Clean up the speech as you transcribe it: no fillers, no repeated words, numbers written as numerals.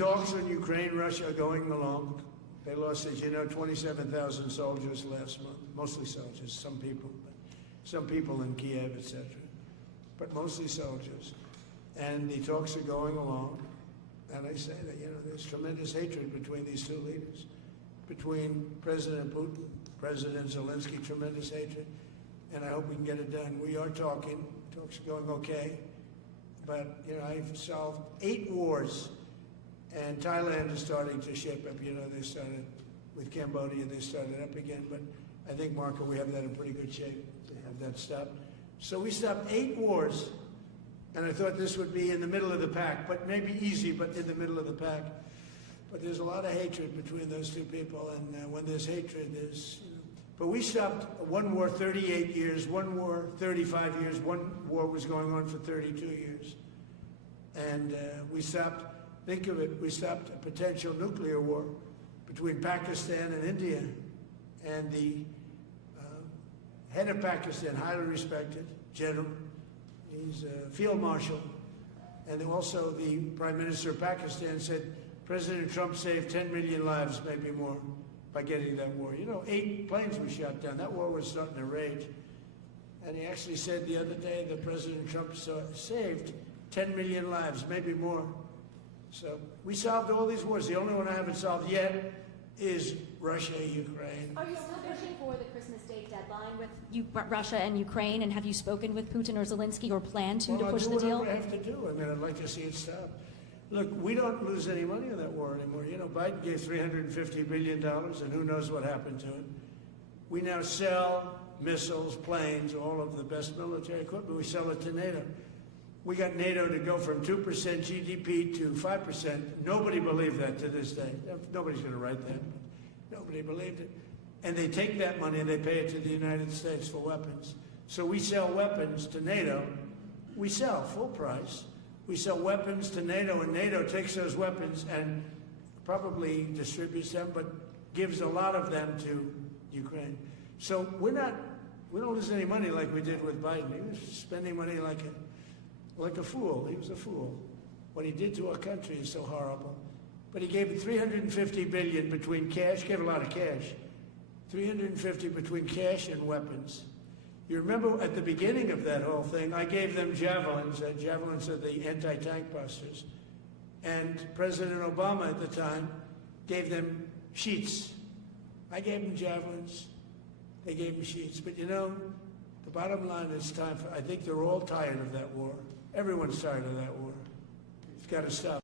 talks in Ukraine, Russia are going along. They lost, as you know, 27,000 soldiers last month, mostly soldiers, some people in Kiev, etc., but mostly soldiers. And the talks are going along. And I say that, there's tremendous hatred between these two leaders, between President Putin, President Zelenskyy, tremendous hatred. And I hope we can get it done. We are talking. Talks are going okay. But, I've solved 8 wars. And Thailand is starting to shape up. They started with Cambodia, they started up again. But I think, Marco, we have that in pretty good shape to have that stopped. So we stopped 8 wars. And I thought this would be in the middle of the pack, but maybe easy, but in the middle of the pack. But there's a lot of hatred between those two people. And when there's hatred, there's... But we stopped one war 38 years, one war 35 years, one war was going on for 32 years. And we stopped... Think of it, we stopped a potential nuclear war between Pakistan and India. And the head of Pakistan, highly respected general, he's a field marshal, and also the Prime Minister of Pakistan said President Trump saved 10 million lives, maybe more, by getting that war. 8 planes were shot down. That war was starting to rage. And he actually said the other day that President Trump saved 10 million lives, maybe more. So we solved all these wars. The only one I haven't solved yet is Russia, Ukraine. Are you still pushing for the Christmas Day deadline with Russia and Ukraine? And have you spoken with Putin or Zelenskyy or plan to push the deal? I'll do whatever I have to do. I'd like to see it stop. Look, we don't lose any money on that war anymore. Biden gave $350 billion, and who knows what happened to it. We now sell missiles, planes, all of the best military equipment. We sell it to NATO. We got NATO to go from 2% GDP to 5%. Nobody believed that to this day. Nobody's going to write that. Nobody believed it. And they take that money and they pay it to the United States for weapons. So we sell weapons to NATO. We sell full price. We sell weapons to NATO, and NATO takes those weapons and probably distributes them, but gives a lot of them to Ukraine. So we don't lose any money like we did with Biden. He was spending money like a fool. He was a fool. What he did to our country is so horrible. But he gave $350 billion between cash, gave a lot of cash, $350 between cash and weapons. You remember at the beginning of that whole thing, I gave them javelins. Javelins are the anti-tank busters. And President Obama at the time gave them sheets. I gave them javelins. They gave them sheets. But the bottom line is I think they're all tired of that war. Everyone's tired of that war. It's got to stop.